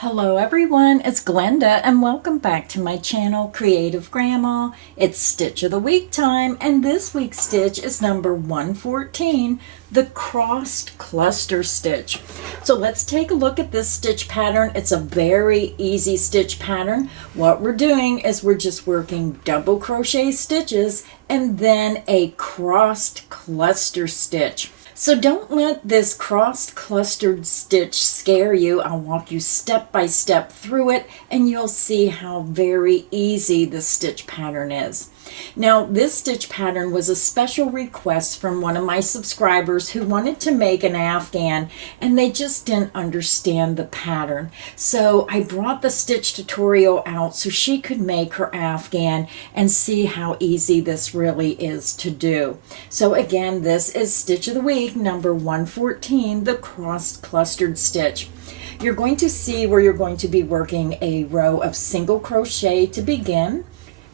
Hello everyone, it's Glenda and welcome back to my channel, Creative Grandma. It's Stitch of the Week time, and this week's stitch is number 114, the crossed cluster stitch. So let's take a look at this stitch pattern. It's a very easy stitch pattern. What we're doing is we're just working double crochet stitches and then a crossed cluster stitch. So don't let this crossed clustered stitch scare you. I'll walk you step by step through it and you'll see how very easy the stitch pattern is. Now this stitch pattern was a special request from one of my subscribers who wanted to make an afghan and they just didn't understand the pattern. So I brought the stitch tutorial out so she could make her afghan and see how easy this really is to do. So again, this is Stitch of the Week number 114, the crossed clustered stitch. You're going to see where you're going to be working a row of single crochet to begin.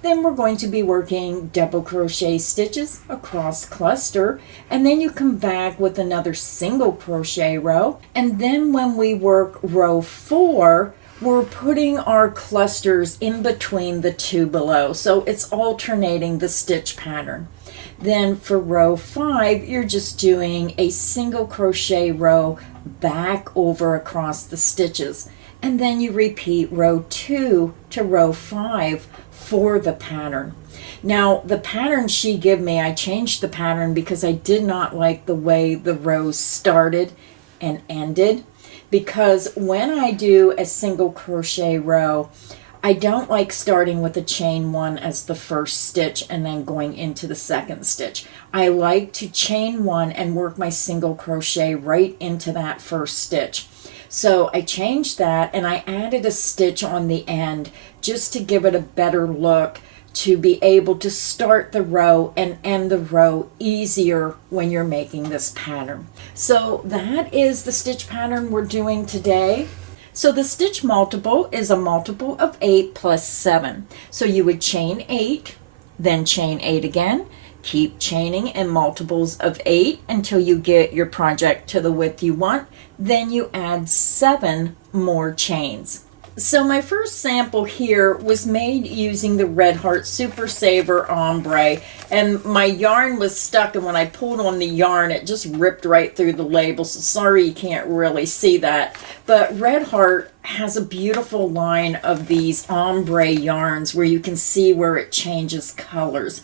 Then we're going to be working double crochet stitches across cluster, and then you come back with another single crochet row, and then when we work row 4, we're putting our clusters in between the two below, so it's alternating the stitch pattern. Then for row 5, you're just doing a single crochet row back over across the stitches, and then you repeat row 2 to row 5 for the pattern. Now the pattern she gave me, I changed the pattern because I did not like the way the rows started and ended, because when I do a single crochet row, I don't like starting with a chain 1 as the first stitch and then going into the second stitch. I like to chain 1 and work my single crochet right into that first stitch. So I changed that and I added a stitch on the end just to give it a better look, to be able to start the row and end the row easier when you're making this pattern. So that is the stitch pattern we're doing today. So the stitch multiple is a multiple of 8 plus 7. So you would chain 8, then chain 8 again, keep chaining in multiples of 8 until you get your project to the width you want. Then you add 7 more chains. So my first sample here was made using the Red Heart Super Saver ombre, and my yarn was stuck, and when I pulled on the yarn it just ripped right through the label, so sorry you can't really see that. But Red Heart has a beautiful line of these ombre yarns where you can see where it changes colors.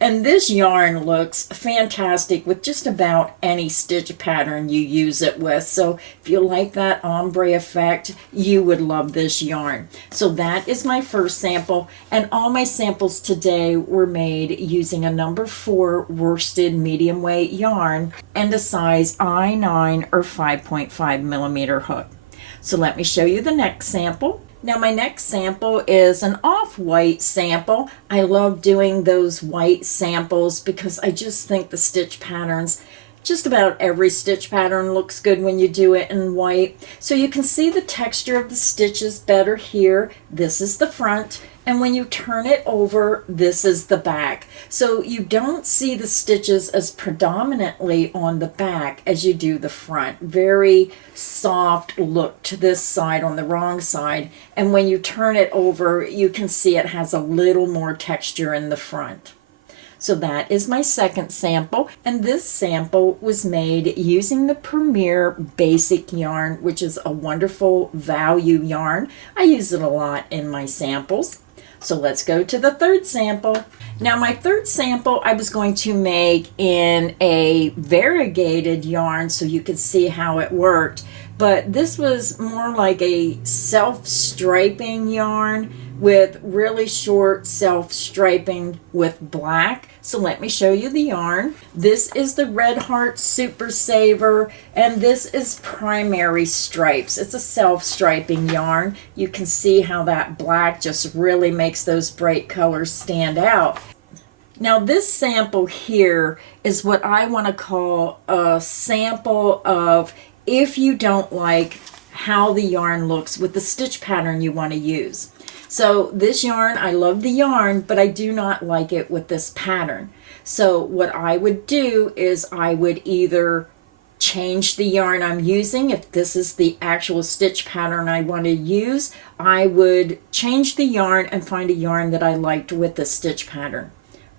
And this yarn looks fantastic with just about any stitch pattern you use it with. So if you like that ombre effect, you would love this yarn. So that is my first sample. And all my samples today were made using a number 4 worsted medium weight yarn and a size I9 or 5.5 millimeter hook. So let me show you the next sample. Now my next sample is an off-white sample. I love doing those white samples because I just think the stitch patterns, just about every stitch pattern looks good when you do it in white. So you can see the texture of the stitches better here. This is the front, and when you turn it over, this is the back. So you don't see the stitches as predominantly on the back as you do the front. Very soft look to this side on the wrong side, and when you turn it over, you can see it has a little more texture in the front. So that is my second sample, and this sample was made using the Premier Basic yarn, which is a wonderful value yarn. I use it a lot in my samples. So let's go to the third sample. Now my third sample I was going to make in a variegated yarn so you could see how it worked, but this was more like a self-striping yarn with really short self-striping with black. So let me show you the yarn. This is the Red Heart Super Saver, and this is Primary Stripes. It's a self-striping yarn. You can see how that black just really makes those bright colors stand out. Now this sample here is what I want to call a sample of if you don't like how the yarn looks with the stitch pattern you want to use. So this yarn, I love the yarn, but I do not like it with this pattern. So what I would do is I would either change the yarn I'm using. If this is the actual stitch pattern I want to use, I would change the yarn and find a yarn that I liked with the stitch pattern.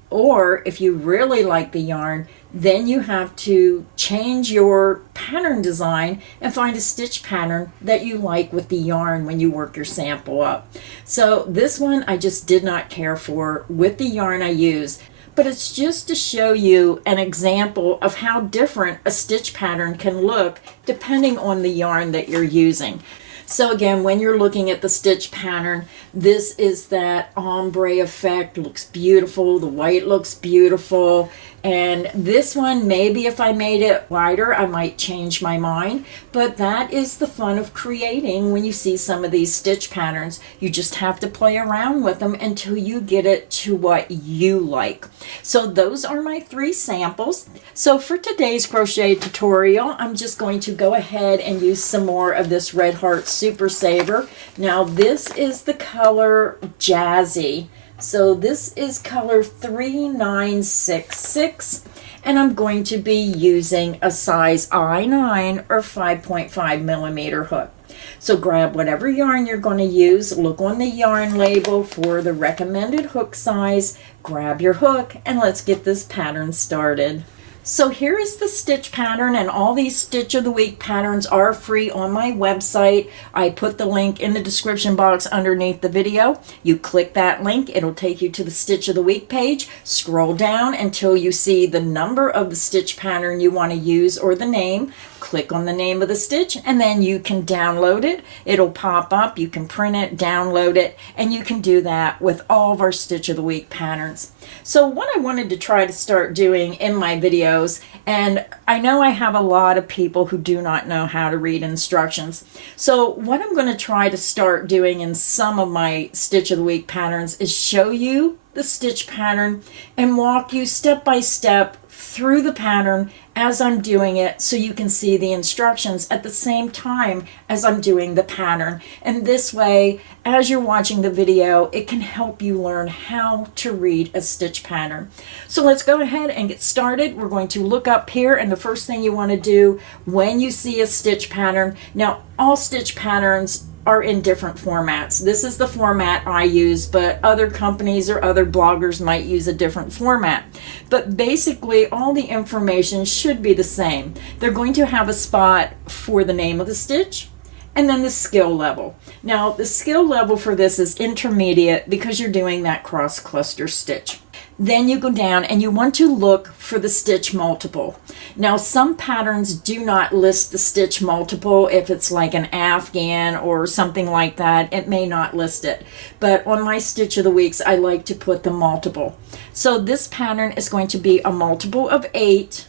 Or if you really like the yarn, then you have to change your pattern design and find a stitch pattern that you like with the yarn when you work your sample up. So this one I just did not care for with the yarn I use, but it's just to show you an example of how different a stitch pattern can look depending on the yarn that you're using. So again, when you're looking at the stitch pattern, this is that ombre effect. Looks beautiful. The white looks beautiful. And this one, maybe if I made it wider, I might change my mind. But that is the fun of creating when you see some of these stitch patterns. You just have to play around with them until you get it to what you like. So those are my 3 samples. So for today's crochet tutorial, I'm just going to go ahead and use some more of this Red Heart Super Saver. Now this is the color Jazzy. So this is color 3966, and I'm going to be using a size I9 or 5.5 millimeter hook. So grab whatever yarn you're going to use, look on the yarn label for the recommended hook size, grab your hook, and let's get this pattern started. So here is the stitch pattern, and all these Stitch of the Week patterns are free on my website. I put the link in the description box underneath the video. You click that link, it'll take you to the Stitch of the Week page. Scroll down until you see the number of the stitch pattern you want to use or the name. Click on the name of the stitch and then you can download it. It'll pop up, you can print it, download it, and you can do that with all of our Stitch of the Week patterns. So what I wanted to try to start doing in my videos, and I know I have a lot of people who do not know how to read instructions. So what I'm going to try to start doing in some of my Stitch of the Week patterns is show you the stitch pattern and walk you step by step through the pattern as I'm doing it, so you can see the instructions at the same time as I'm doing the pattern. And this way, as you're watching the video, it can help you learn how to read a stitch pattern. So let's go ahead and get started. We're going to look up here, and the first thing you want to do when you see a stitch pattern, now all stitch patterns are in different formats. This is the format I use, but other companies or other bloggers might use a different format. But basically, all the information should be the same. They're going to have a spot for the name of the stitch and then the skill level. Now, the skill level for this is intermediate because you're doing that cross cluster stitch. Then you go down and you want to look for the stitch multiple. Now some patterns do not list the stitch multiple. If it's like an Afghan or something like that, it may not list it. But on my Stitch of the Weeks, I like to put the multiple. So this pattern is going to be a multiple of 8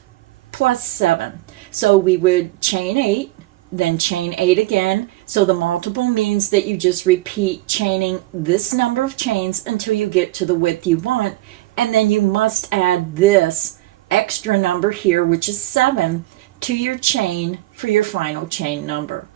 plus 7. So we would chain 8, then chain 8 again. So the multiple means that you just repeat chaining this number of chains until you get to the width you want. And then you must add this extra number here, which is 7, to your chain for your final chain number.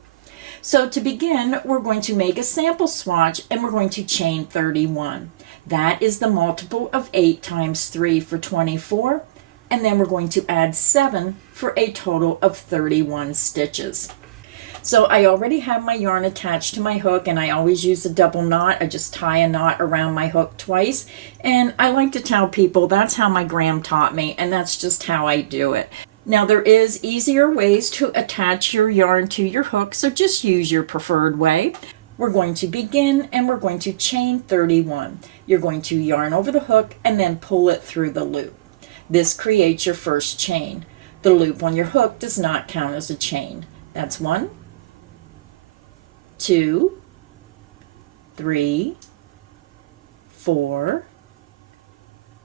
So to begin, we're going to make a sample swatch and we're going to chain 31. That is the multiple of 8 times 3 for 24. And then we're going to add 7 for a total of 31 stitches. So I already have my yarn attached to my hook, and I always use a double knot. I just tie a knot around my hook twice, and I like to tell people that's how my gram taught me, and that's just how I do it. Now there is easier ways to attach your yarn to your hook, so just use your preferred way. We're going to begin and we're going to chain 31. You're going to yarn over the hook and then pull it through the loop. This creates your first chain. The loop on your hook does not count as a chain. That's 1, 2, 3, 4,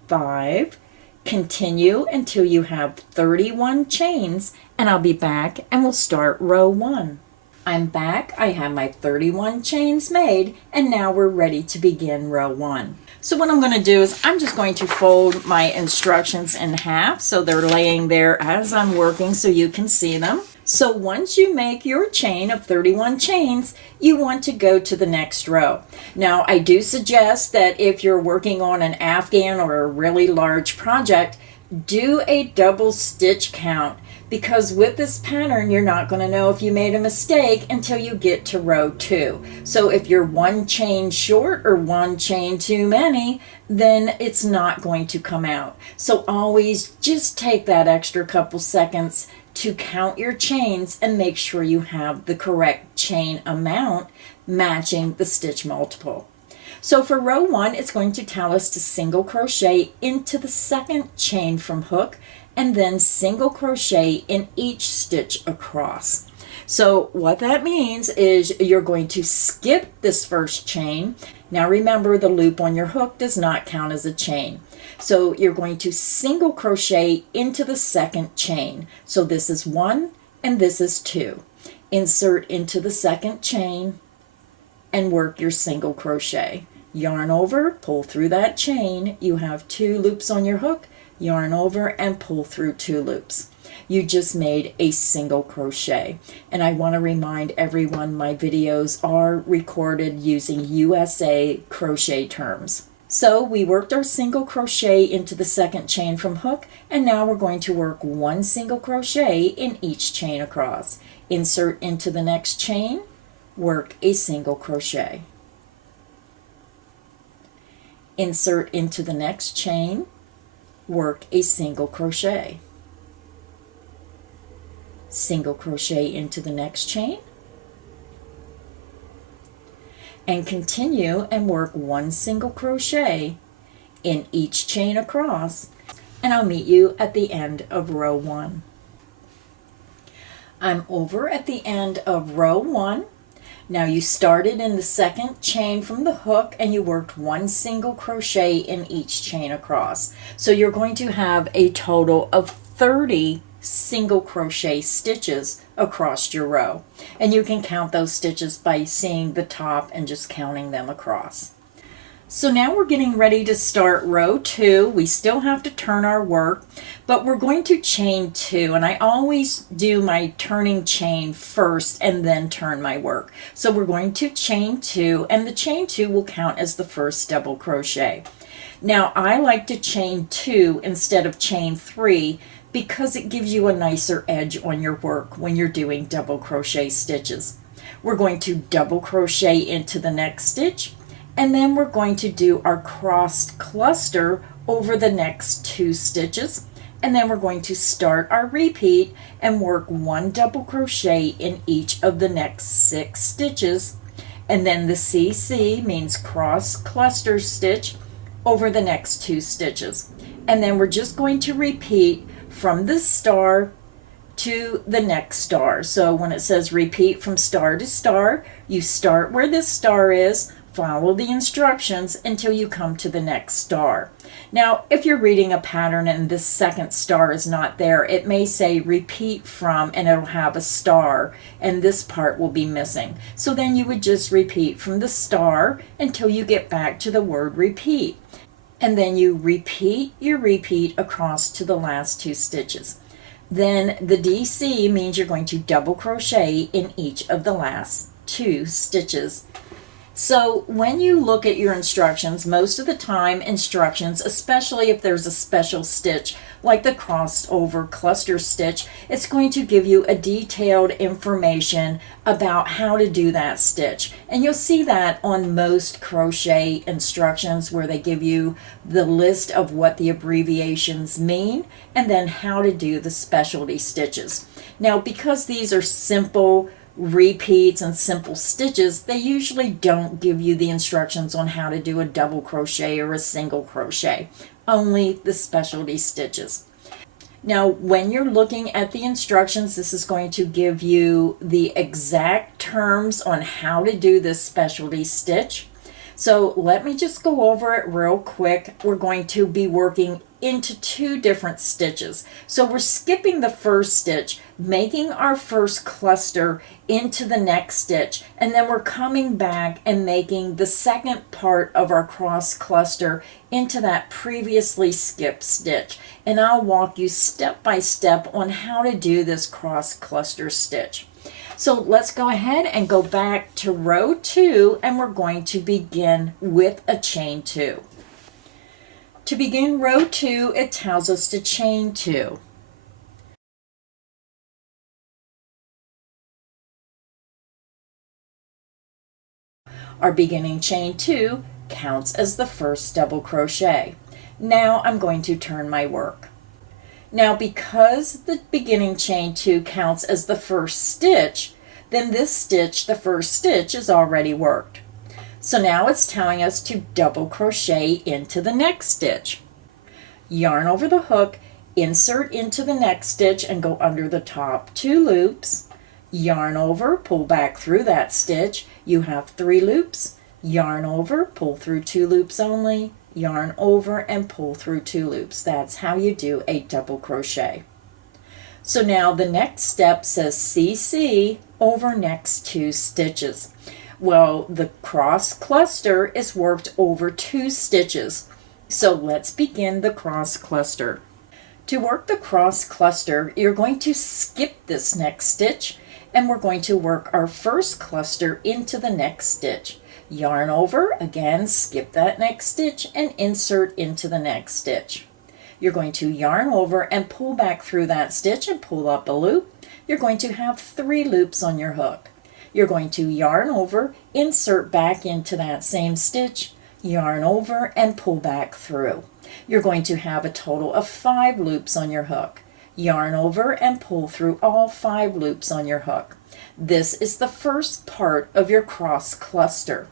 5. Continue until you have 31 chains, and I'll be back and we'll start row 1. I'm back. I have my 31 chains made, and now we're ready to begin row 1. So what I'm going to do is I'm just going to fold my instructions in half so they're laying there as I'm working so you can see them. So once you make your chain of 31 chains, you want to go to the next row. Now I do suggest that if you're working on an Afghan or a really large project, do a double stitch count, because with this pattern you're not going to know if you made a mistake until you get to row 2. So if you're one chain short or one chain too many, then it's not going to come out. So always just take that extra couple seconds to count your chains and make sure you have the correct chain amount matching the stitch multiple. So for row 1, it's going to tell us to single crochet into the second chain from hook and then single crochet in each stitch across. So what that means is you're going to skip this first chain. Now remember, the loop on your hook does not count as a chain. So you're going to single crochet into the second chain. So this is 1 and this is 2. Insert into the second chain and work your single crochet. Yarn over, pull through that chain. You have 2 loops on your hook. Yarn over and pull through 2 loops. You just made a single crochet. And I want to remind everyone my videos are recorded using USA crochet terms. So we worked our single crochet into the second chain from hook, and now we're going to work 1 single crochet in each chain across. Insert into the next chain, work a single crochet. Insert into the next chain, work a single crochet. Single crochet into the next chain, and continue and work 1 single crochet in each chain across, and I'll meet you at the end of row 1. I'm over at the end of row 1. Now you started in the second chain from the hook and you worked 1 single crochet in each chain across. So you're going to have a total of 30 single crochet stitches across your row. And you can count those stitches by seeing the top and just counting them across. So now we're getting ready to start row 2. We still have to turn our work, but we're going to chain 2, and I always do my turning chain first and then turn my work. So we're going to chain 2, and the chain 2 will count as the first double crochet. Now I like to chain 2 instead of chain 3 because it gives you a nicer edge on your work when you're doing double crochet stitches. We're going to double crochet into the next stitch, and then we're going to do our crossed cluster over the next 2 stitches, and then we're going to start our repeat and work 1 double crochet in each of the next 6 stitches, and then the CC means cross cluster stitch over the next 2 stitches. And then we're just going to repeat from the star to the next star. So when it says repeat from star to star, you start where this star is, follow the instructions until you come to the next star. Now, if you're reading a pattern and this second star is not there, it may say repeat from, and it'll have a star, and this part will be missing. So then you would just repeat from the star until you get back to the word repeat. And then you repeat your repeat across to the last 2 stitches. Then the DC means you're going to double crochet in each of the last 2 stitches. So when you look at your instructions, most of the time instructions, especially if there's a special stitch like the crossed over cluster stitch, it's going to give you a detailed information about how to do that stitch. And you'll see that on most crochet instructions where they give you the list of what the abbreviations mean and then how to do the specialty stitches. Now, because these are simple repeats and simple stitches, they usually don't give you the instructions on how to do a double crochet or a single crochet, only the specialty stitches. Now, when you're looking at the instructions, this is going to give you the exact terms on how to do this specialty stitch. So let me just go over it real quick. We're going to be working into 2 different stitches. So we're skipping the first stitch, making our first cluster into the next stitch, and then we're coming back and making the second part of our cross cluster into that previously skipped stitch. And I'll walk you step by step on how to do this cross cluster stitch. So let's go ahead and go back to row 2, and we're going to begin with a chain 2. To begin row 2, it tells us to chain 2. Our beginning chain 2 counts as the first double crochet. Now I'm going to turn my work. Now because the beginning chain 2 counts as the first stitch, then this stitch, the first stitch, is already worked. So now it's telling us to double crochet into the next stitch. Yarn over the hook, insert into the next stitch and go under the top 2 loops. Yarn over, pull back through that stitch. You have 3 loops. Yarn over, pull through 2 loops only. Yarn over and pull through 2 loops. That's how you do a double crochet. So now the next step says CC over next 2 stitches. Well, the cross cluster is worked over 2 stitches. So let's begin the cross cluster. To work the cross cluster, you're going to skip this next stitch and we're going to work our first cluster into the next stitch. Yarn over, again, skip that next stitch and insert into the next stitch. You're going to yarn over and pull back through that stitch and pull up a loop. You're going to have 3 loops on your hook. You're going to yarn over, insert back into that same stitch, yarn over and pull back through. You're going to have a total of 5 loops on your hook. Yarn over and pull through all 5 loops on your hook. This is the first part of your cross cluster.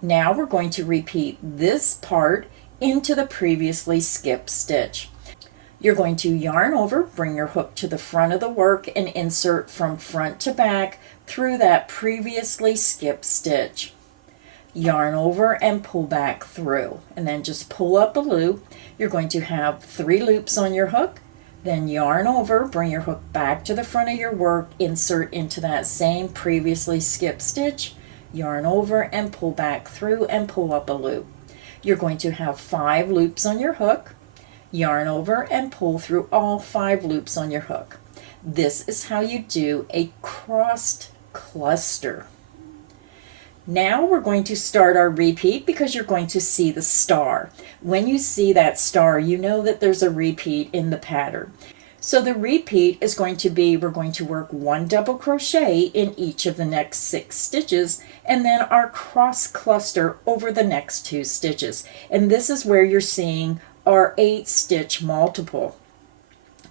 Now we're going to repeat this part into the previously skipped stitch. You're going to yarn over, bring your hook to the front of the work and insert from front to back through that previously skipped stitch. Yarn over and pull back through, and then just pull up a loop. You're going to have 3 loops on your hook, then yarn over, bring your hook back to the front of your work, insert into that same previously skipped stitch, yarn over and pull back through and pull up a loop. You're going to have 5 loops on your hook, yarn over and pull through all 5 loops on your hook. This is how you do a crossed cluster. Now we're going to start our repeat because you're going to see the star. When you see that star, you know that there's a repeat in the pattern. So the repeat is going to be, we're going to work 1 double crochet in each of the next 6 stitches and then our cross cluster over the next 2 stitches. And this is where you're seeing our 8 stitch multiple,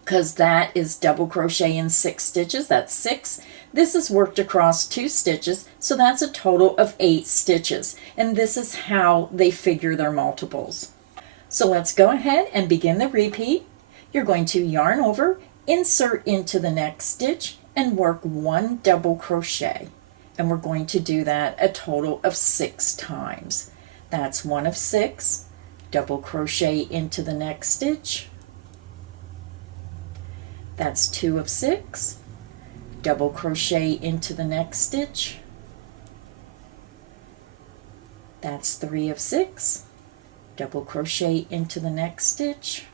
because that is double crochet in 6 stitches. That's 6. This is worked across 2 stitches, so that's a total of 8 stitches. And this is how they figure their multiples. So let's go ahead and begin the repeat. You're going to yarn over, insert into the next stitch, and work 1 double crochet. And we're going to do that a total of 6 times. That's 1 of 6, double crochet into the next stitch. That's 2 of 6, double crochet into the next stitch. That's 3 of 6, double crochet into the next stitch.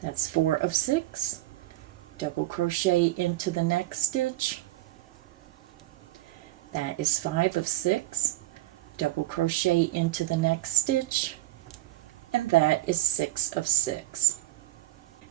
That's 4 of 6, double crochet into the next stitch. That is 5 of 6, double crochet into the next stitch. And that is 6 of 6.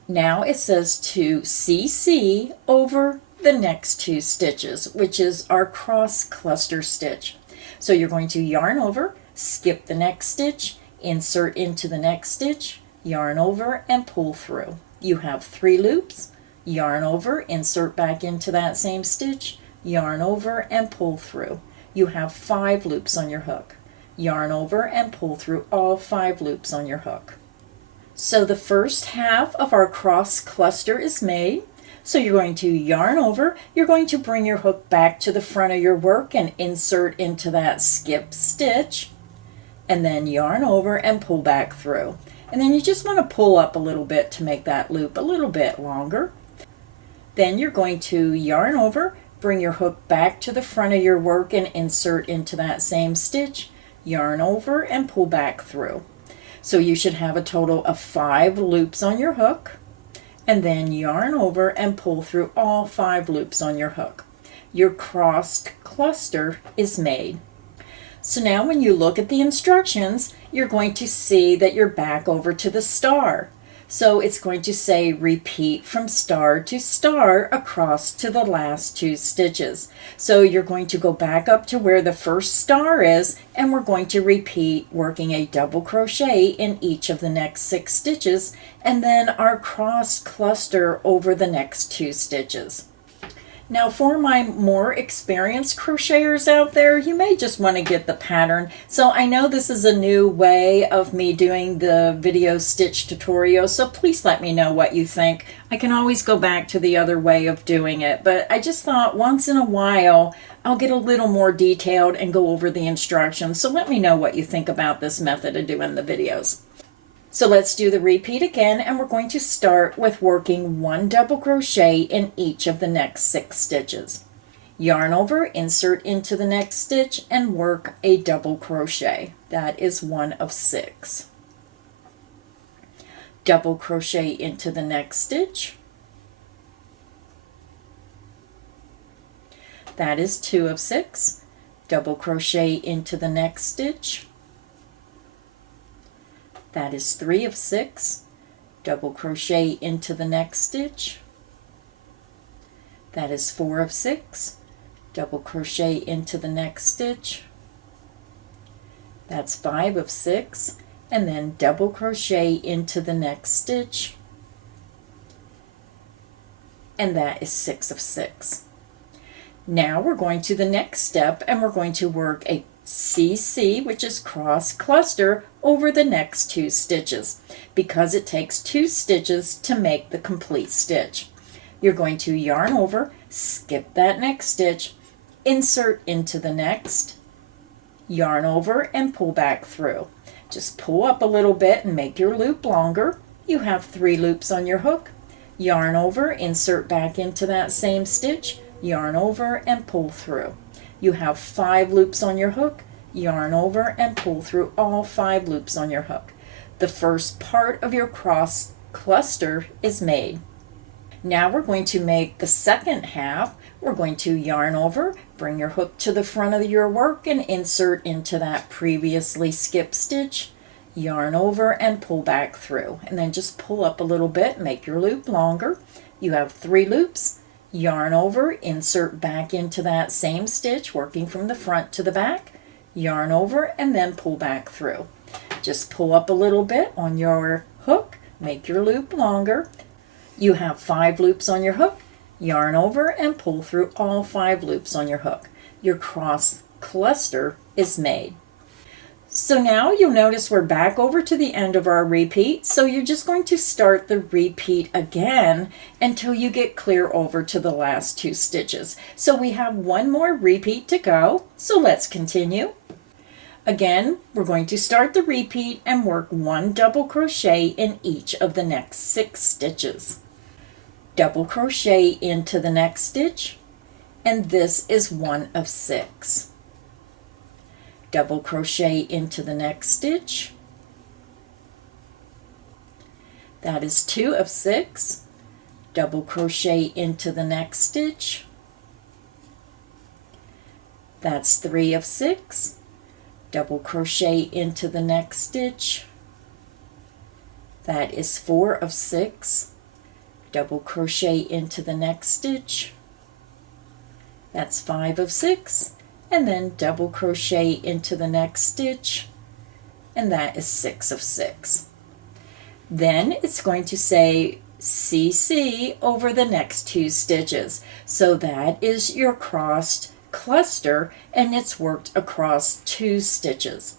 Now it says to CC over the next 2 stitches, which is our cross cluster stitch. So you're going to yarn over, skip the next stitch, insert into the next stitch, yarn over and pull through. You have 3 loops, yarn over, insert back into that same stitch, yarn over and pull through. You have 5 loops on your hook. Yarn over and pull through all 5 loops on your hook. So the first half of our cross cluster is made. So you're going to yarn over, you're going to bring your hook back to the front of your work and insert into that skip stitch, and then yarn over and pull back through. And then you just want to pull up a little bit to make that loop a little bit longer. Then you're going to yarn over, bring your hook back to the front of your work and insert into that same stitch, yarn over and pull back through. So you should have a total of 5 loops on your hook, and then yarn over and pull through all 5 loops on your hook. Your crossed cluster is made. So now when you look at the instructions, you're going to see that you're back over to the star. So it's going to say repeat from star to star across to the last 2 stitches. So you're going to go back up to where the first star is, and we're going to repeat working a double crochet in each of the next 6 stitches, and then our cross cluster over the next 2 stitches. Now for my more experienced crocheters out there, you may just want to get the pattern. So I know this is a new way of me doing the video stitch tutorial, so please let me know what you think. I can always go back to the other way of doing it, but I just thought once in a while I'll get a little more detailed and go over the instructions. So let me know what you think about this method of doing the videos. So let's do the repeat again, and we're going to start with working 1 double crochet in each of the next 6 stitches. Yarn over, insert into the next stitch, and work a double crochet. That is 1 of 6. Double crochet into the next stitch. That is 2 of 6. Double crochet into the next stitch. That is 3 of 6. Double crochet into the next stitch. That is 4 of 6. Double crochet into the next stitch. That's 5 of 6. And then double crochet into the next stitch. And that is 6 of 6. Now we're going to the next step, and we're going to work a CC, which is cross cluster, over the next 2 stitches, because it takes 2 stitches to make the complete stitch. You're going to yarn over, skip that next stitch, insert into the next, yarn over, and pull back through. Just pull up a little bit and make your loop longer. You have 3 loops on your hook. Yarn over, insert back into that same stitch, yarn over, and pull through. You have 5 loops on your hook, yarn over, and pull through all 5 loops on your hook. The first part of your cross cluster is made. Now we're going to make the second half. We're going to yarn over, bring your hook to the front of your work, and insert into that previously skipped stitch, yarn over, and pull back through. And then just pull up a little bit, make your loop longer. You have 3 loops. Yarn over, insert back into that same stitch, working from the front to the back, yarn over, and then pull back through. Just pull up a little bit on your hook, make your loop longer. You have 5 loops on your hook, yarn over, and pull through all 5 loops on your hook. Your cross cluster is made. So now you'll notice we're back over to the end of our repeat, so you're just going to start the repeat again until you get clear over to the last 2 stitches. So we have 1 more repeat to go, so let's continue. Again, we're going to start the repeat and work 1 double crochet in each of the next 6 stitches. Double crochet into the next stitch, and this is 1 of 6. Double crochet into the next stitch. That is 2 of 6. Double crochet into the next stitch. That's 3 of 6. Double crochet into the next stitch. That is 4 of 6. Double crochet into the next stitch. That's 5 of 6. And then double crochet into the next stitch, and that is 6 of 6. Then it's going to say CC over the next 2 stitches. So that is your crossed cluster, and it's worked across 2 stitches.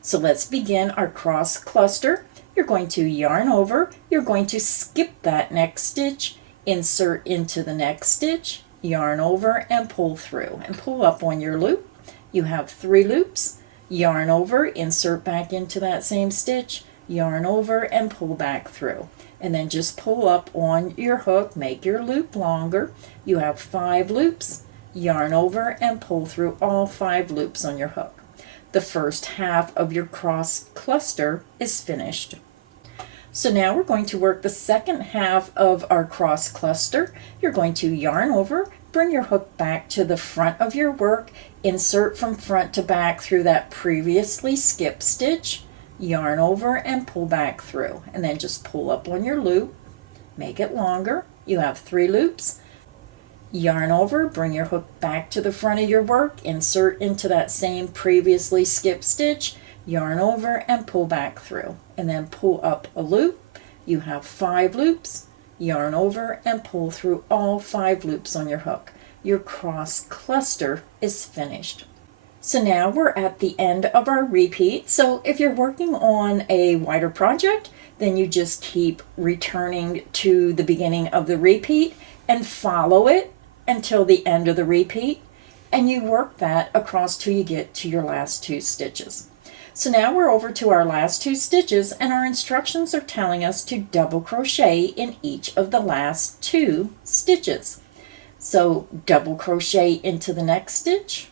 So let's begin our cross cluster. You're going to yarn over, you're going to skip that next stitch, insert into the next stitch, yarn over, and pull through, and pull up on your loop. You have 3 loops. Yarn over, insert back into that same stitch, yarn over, and pull back through, and then just pull up on your hook, make your loop longer. You have 5 loops. Yarn over and pull through all 5 loops on your hook. The first half of your cross cluster is finished. So now we're going to work the second half of our cross cluster. You're going to yarn over, bring your hook back to the front of your work, insert from front to back through that previously skipped stitch, yarn over and pull back through, and then just pull up on your loop, make it longer. You have 3 loops, yarn over, bring your hook back to the front of your work, insert into that same previously skipped stitch, yarn over and pull back through, and then pull up a loop. You have 5 loops, yarn over and pull through all 5 loops on your hook. Your cross cluster is finished. So now we're at the end of our repeat. So if you're working on a wider project, then you just keep returning to the beginning of the repeat and follow it until the end of the repeat, and you work that across till you get to your last 2 stitches. So now we're over to our last 2 stitches, and our instructions are telling us to double crochet in each of the last 2 stitches. So double crochet into the next stitch,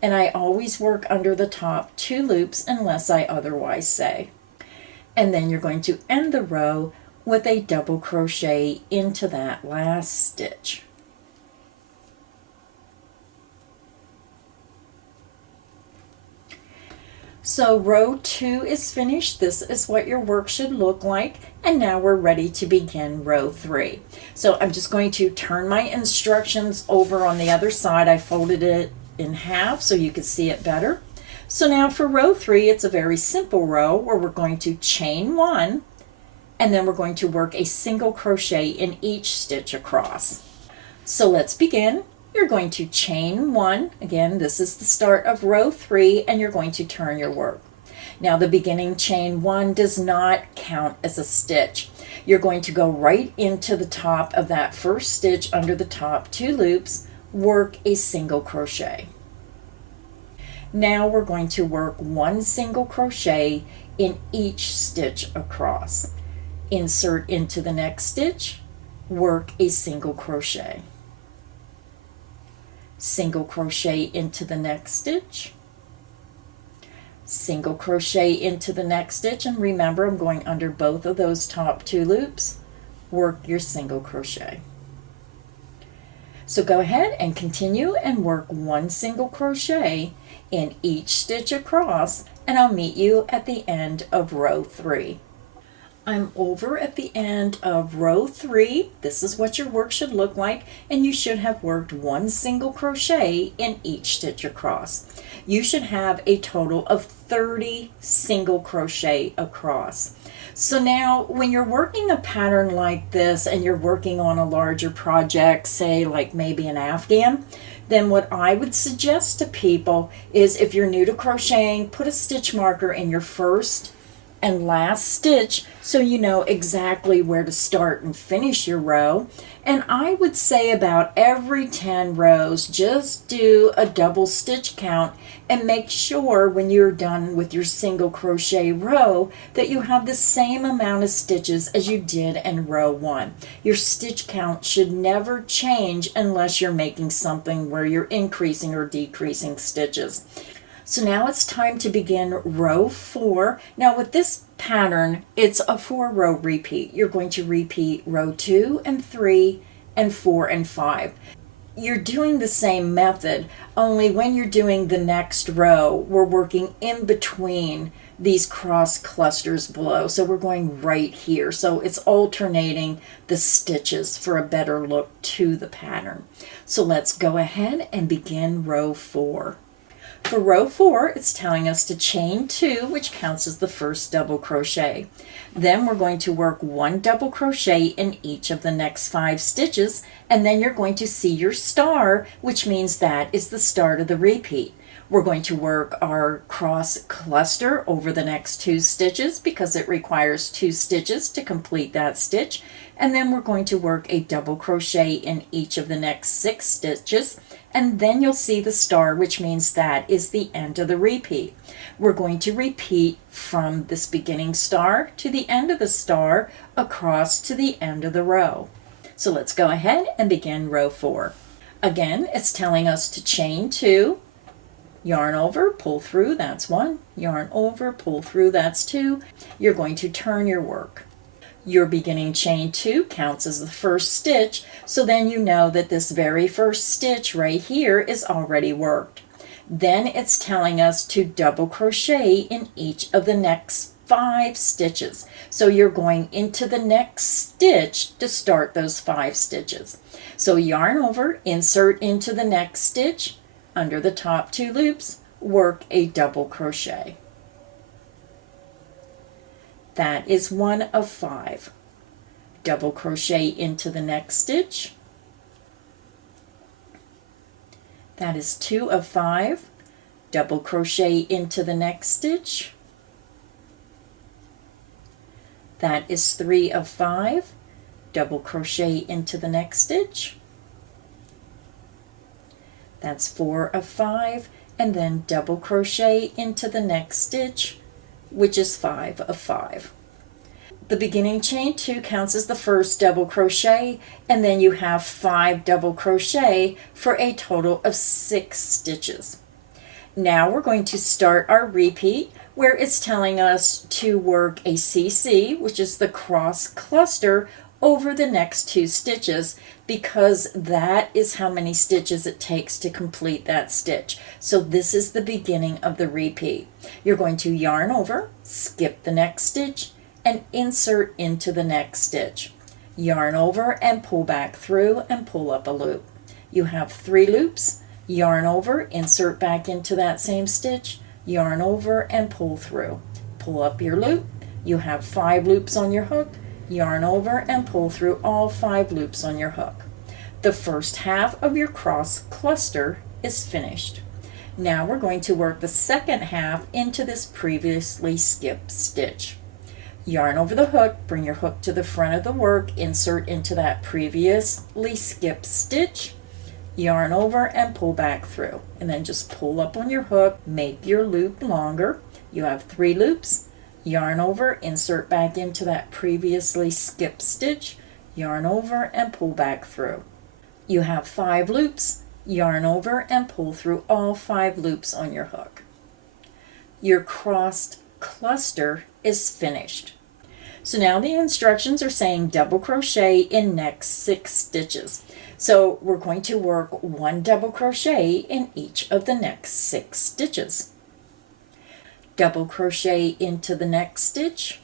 and I always work under the top 2 loops unless I otherwise say. And then you're going to end the row with a double crochet into that last stitch. So row 2 is finished. This is what your work should look like. And now we're ready to begin row 3. So I'm just going to turn my instructions over on the other side. I folded it in half so you could see it better. So now for row 3, it's a very simple row where we're going to chain 1, and then we're going to work a single crochet in each stitch across. So let's begin. You're going to chain 1. Again, this is the start of row 3, and you're going to turn your work. Now the beginning chain 1 does not count as a stitch. You're going to go right into the top of that first stitch under the top 2 loops, work a single crochet. Now we're going to work 1 single crochet in each stitch across. Insert into the next stitch, work a single crochet. Single crochet into the next stitch, single crochet into the next stitch, and remember I'm going under both of those top 2 loops, work your single crochet. So go ahead and continue and work 1 single crochet in each stitch across, and I'll meet you at the end of row 3. I'm over at the end of row 3. This is what your work should look like, and you should have worked 1 single crochet in each stitch across. You should have a total of 30 single crochet across. So now when you're working a pattern like this and you're working on a larger project, say like maybe an Afghan, then what I would suggest to people is, if you're new to crocheting, put a stitch marker in your first and last stitch so you know exactly where to start and finish your row. And I would say about every 10 rows, just do a double stitch count and make sure when you're done with your single crochet row that you have the same amount of stitches as you did in row 1. Your stitch count should never change unless you're making something where you're increasing or decreasing stitches. So now it's time to begin row 4. Now with this pattern, it's a 4-row repeat. You're going to repeat row 2 and 3 and 4 and 5. You're doing the same method, only when you're doing the next row, we're working in between these cross clusters below. So we're going right here. So it's alternating the stitches for a better look to the pattern. So let's go ahead and begin row 4. For row 4, it's telling us to chain 2, which counts as the first double crochet. Then we're going to work 1 double crochet in each of the next 5 stitches, and then you're going to see your star, which means that is the start of the repeat. We're going to work our cross cluster over the next 2 stitches because it requires 2 stitches to complete that stitch, and then we're going to work a double crochet in each of the next 6 stitches, and then you'll see the star, which means that is the end of the repeat. We're going to repeat from this beginning star to the end of the star across to the end of the row. So let's go ahead and begin row 4. Again, it's telling us to chain 2, yarn over, pull through, that's 1, yarn over, pull through, that's 2. You're going to turn your work. Your beginning chain 2 counts as the first stitch, so then you know that this very first stitch right here is already worked. Then it's telling us to double crochet in each of the next 5 stitches. So you're going into the next stitch to start those 5 stitches. So yarn over, insert into the next stitch, under the top 2 loops, work a double crochet. That is 1 of 5. Double crochet into the next stitch. That is 2 of 5. Double crochet into the next stitch. That is 3 of 5. Double crochet into the next stitch. That's 4 of 5, and then double crochet into the next stitch, which is 5 of 5. The beginning chain 2 counts as the first double crochet, and then you have 5 double crochet for a total of 6 stitches. Now we're going to start our repeat, where it's telling us to work a CC, which is the cross cluster, over the next 2 stitches, because that is how many stitches it takes to complete that stitch. So this is the beginning of the repeat. You're going to yarn over, skip the next stitch, and insert into the next stitch. Yarn over and pull back through and pull up a loop. You have 3 loops. Yarn over, insert back into that same stitch, yarn over and pull through. Pull up your loop. You have 5 loops on your hook. Yarn over and pull through all 5 loops on your hook. The first half of your cross cluster is finished. Now we're going to work the second half into this previously skipped stitch. Yarn over the hook, bring your hook to the front of the work, insert into that previously skipped stitch, yarn over and pull back through, and then just pull up on your hook, make your loop longer. You have 3 loops. Yarn over, insert back into that previously skipped stitch, yarn over and pull back through. You have 5 loops. Yarn over and pull through all 5 loops on your hook. Your crossed cluster is finished. So now the instructions are saying double crochet in next 6 stitches. So we're going to work 1 double crochet in each of the next 6 stitches. Double crochet into the next stitch.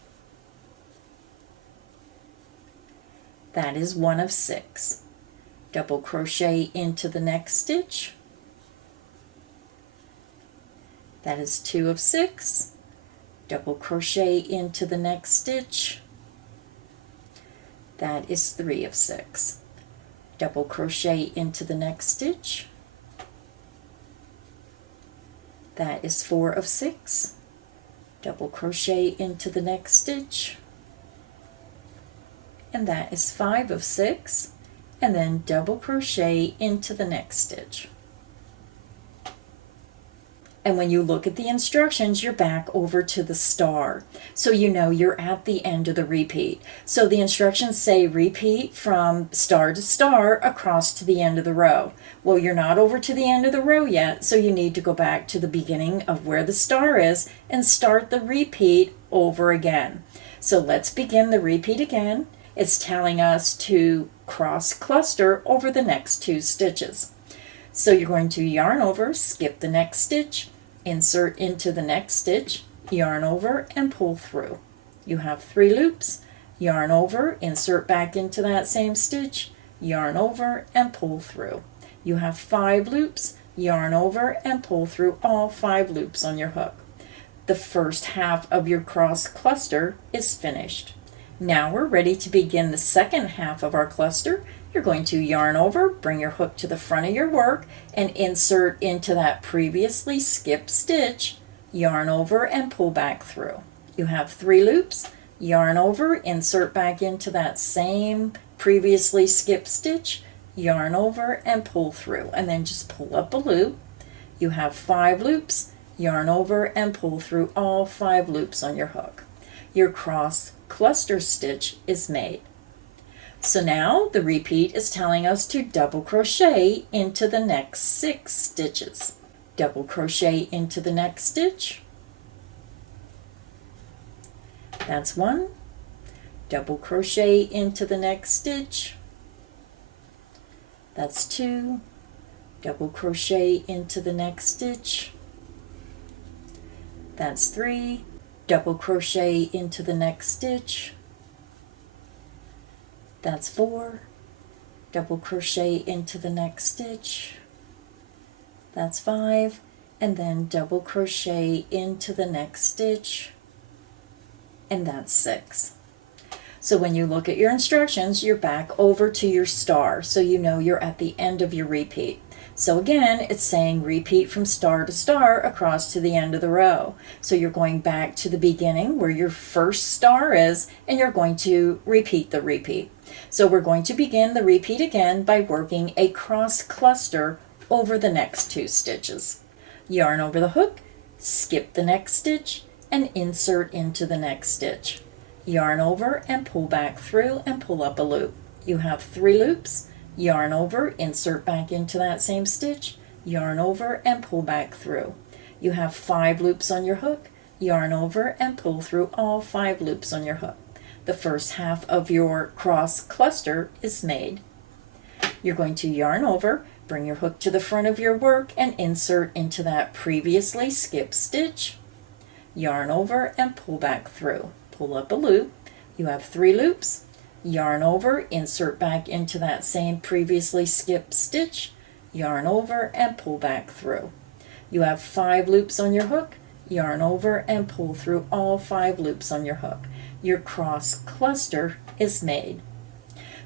That is 1 of 6. Double crochet into the next stitch. That is 2 of 6. Double crochet into the next stitch. That is 3 of 6. Double crochet into the next stitch. That is 4 of 6. Double crochet into the next stitch, and that is 5 of 6, and then double crochet into the next stitch. And when you look at the instructions, you're back over to the star, so you know you're at the end of the repeat. So the instructions say repeat from star to star across to the end of the row. Well, you're not over to the end of the row yet, so you need to go back to the beginning of where the star is and start the repeat over again. So let's begin the repeat again. It's telling us to cross cluster over the next 2 stitches. So you're going to yarn over, skip the next stitch, insert into the next stitch, yarn over and pull through. You have 3 loops. Yarn over, insert back into that same stitch, yarn over and pull through. You have 5 loops. Yarn over and pull through all 5 loops on your hook. The first half of your cross cluster is finished. Now we're ready to begin the second half of our cluster. You're going to yarn over, bring your hook to the front of your work, and insert into that previously skipped stitch, yarn over and pull back through. You have 3 loops. Yarn over, insert back into that same previously skipped stitch, yarn over and pull through, and then just pull up a loop. You have 5 loops. Yarn over and pull through all 5 loops on your hook. Your cross cluster stitch is made. So now the repeat is telling us to double crochet into the next 6 stitches. Double crochet into the next stitch. That's 1. Double crochet into the next stitch. That's 2. Double crochet into the next stitch. That's 3. double crochet into the next stitch. That's 4. Double crochet into the next stitch. That's 5. And then double crochet into the next stitch. And that's 6. So when you look at your instructions, you're back over to your star, so you know you're at the end of your repeat. So again, it's saying repeat from star to star across to the end of the row. So you're going back to the beginning where your first star is, and you're going to repeat the repeat. So we're going to begin the repeat again by working a cross cluster over the next 2 stitches. Yarn over the hook, skip the next stitch, and insert into the next stitch. Yarn over and pull back through and pull up a loop. You have 3 loops. Yarn over, insert back into that same stitch, yarn over and pull back through. You have 5 loops on your hook. Yarn over and pull through all 5 loops on your hook. The first half of your cross cluster is made. You're going to yarn over, bring your hook to the front of your work and insert into that previously skipped stitch. Yarn over and pull back through. Pull up a loop. You have 3 loops. Yarn over, insert back into that same previously skipped stitch. Yarn over and pull back through. You have 5 loops on your hook. Yarn over and pull through all 5 loops on your hook. Your cross cluster is made.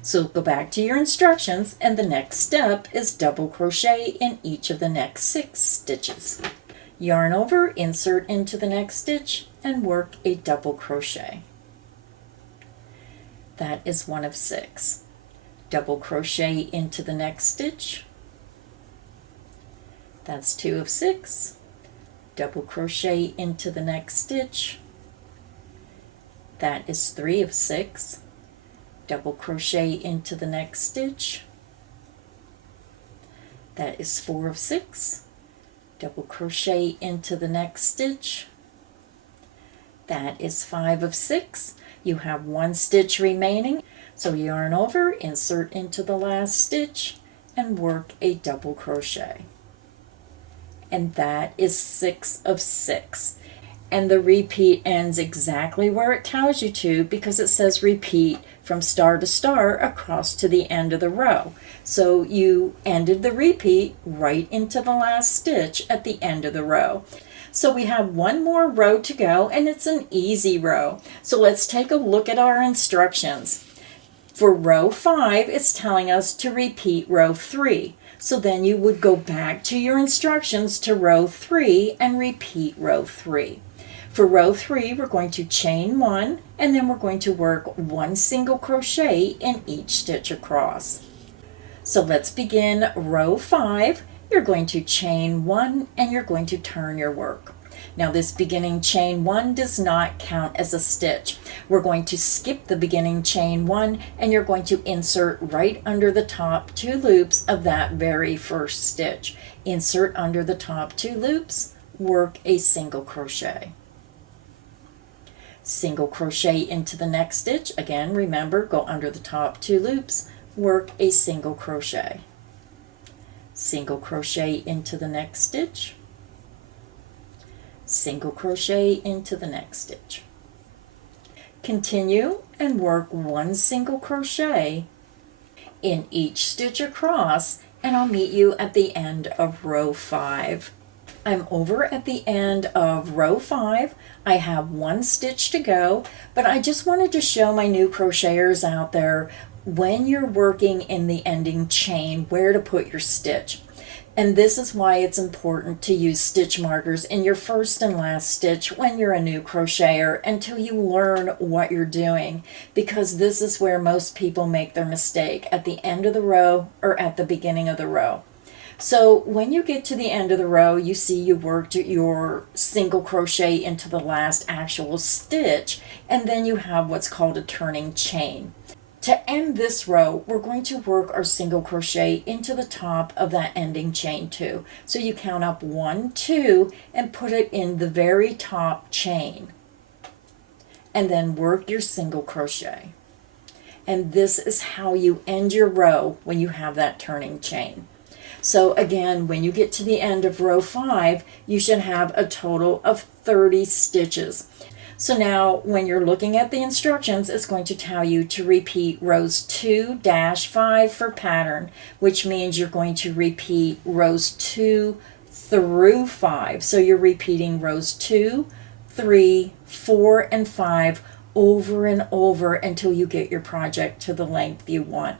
So go back to your instructions, and the next step is double crochet in each of the next 6 stitches. Yarn over, insert into the next stitch, and work a double crochet. That is 1 of 6. Double crochet into the next stitch. That's 2 of 6. Double crochet into the next stitch. That is 3 of 6. Double crochet into the next stitch. That is 4 of 6. Double crochet into the next stitch. That is 5 of 6. You have 1 stitch remaining, so yarn over, insert into the last stitch, and work a double crochet. And that is 6 of 6. And the repeat ends exactly where it tells you to, because it says repeat from star to star across to the end of the row. So you ended the repeat right into the last stitch at the end of the row. So we have 1 more row to go, and it's an easy row. So let's take a look at our instructions. For row 5, it's telling us to repeat row 3. So then you would go back to your instructions to row 3 and repeat row 3. For row 3, we're going to chain 1, and then we're going to work 1 single crochet in each stitch across. So let's begin row 5. You're going to chain 1 and you're going to turn your work. Now this beginning chain 1 does not count as a stitch. We're going to skip the beginning chain 1 and you're going to insert right under the top 2 loops of that very first stitch. Insert under the top 2 loops, work a single crochet. Single crochet into the next stitch. Again, remember, go under the top 2 loops, work a single crochet. Single crochet into the next stitch, single crochet into the next stitch. Continue and work 1 single crochet in each stitch across, and I'll meet you at the end of row 5. I'm over at the end of row 5. I have 1 stitch to go, but I just wanted to show my new crocheters out there, when you're working in the ending chain, where to put your stitch. And this is why it's important to use stitch markers in your first and last stitch when you're a new crocheter until you learn what you're doing, because this is where most people make their mistake, at the end of the row or at the beginning of the row. So when you get to the end of the row, you see you worked your single crochet into the last actual stitch, and then you have what's called a turning chain. To end this row, we're going to work our single crochet into the top of that ending chain 2. So you count up 1, 2, and put it in the very top chain. And then work your single crochet. And this is how you end your row when you have that turning chain. So again, when you get to the end of row 5, you should have a total of 30 stitches. So now when you're looking at the instructions, it's going to tell you to repeat rows 2-5 for pattern, which means you're going to repeat rows 2 through 5. So you're repeating rows 2, 3, 4, and 5 over and over until you get your project to the length you want.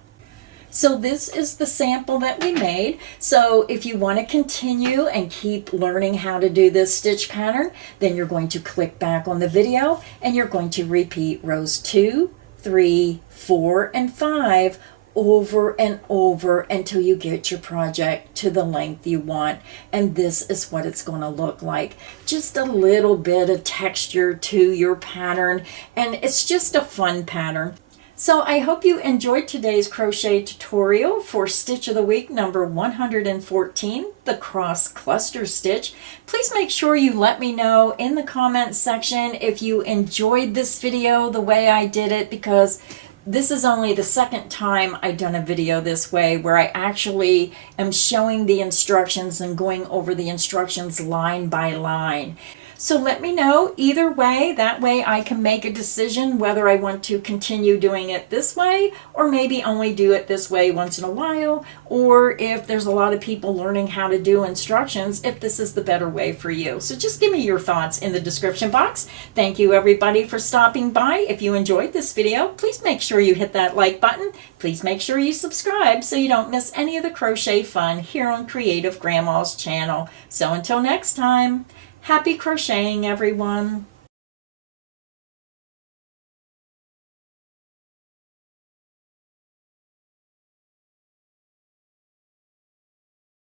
So this is the sample that we made. So if you want to continue and keep learning how to do this stitch pattern, then you're going to click back on the video and you're going to repeat rows 2, 3, 4, and 5 over and over until you get your project to the length you want. And this is what it's going to look like. Just a little bit of texture to your pattern, and it's just a fun pattern. So I hope you enjoyed today's crochet tutorial for Stitch of the Week number 114, the cross cluster stitch. Please make sure you let me know in the comments section if you enjoyed this video the way I did it, because this is only the second time I've done a video this way where I actually am showing the instructions and going over the instructions line by line. So let me know either way. That way I can make a decision whether I want to continue doing it this way or maybe only do it this way once in a while, or if there's a lot of people learning how to do instructions, if this is the better way for you. So just give me your thoughts in the description box. Thank you everybody for stopping by. If you enjoyed this video, please make sure you hit that like button. Please make sure you subscribe so you don't miss any of the crochet fun here on Creative Grandma's channel. So until next time, happy crocheting, everyone.